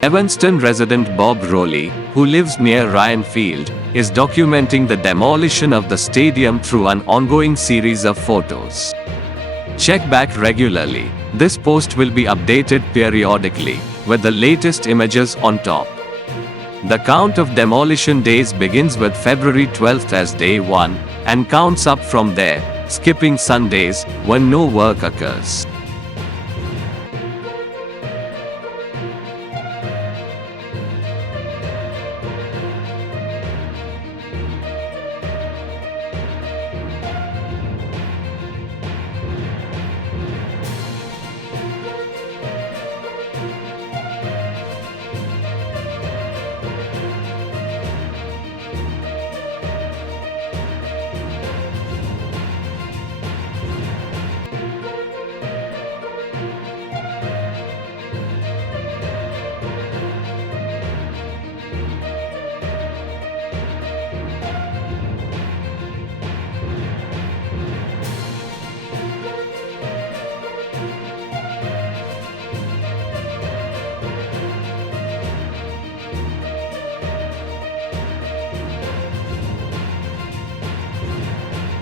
Evanston resident Bob Rowley, who lives near Ryan Field, is documenting the demolition of the stadium through an ongoing series of photos. Check back regularly. This post will be updated periodically, with the latest images on top. The count of demolition days begins with February 12th as day 1, and counts up from there, skipping Sundays, when no work occurs.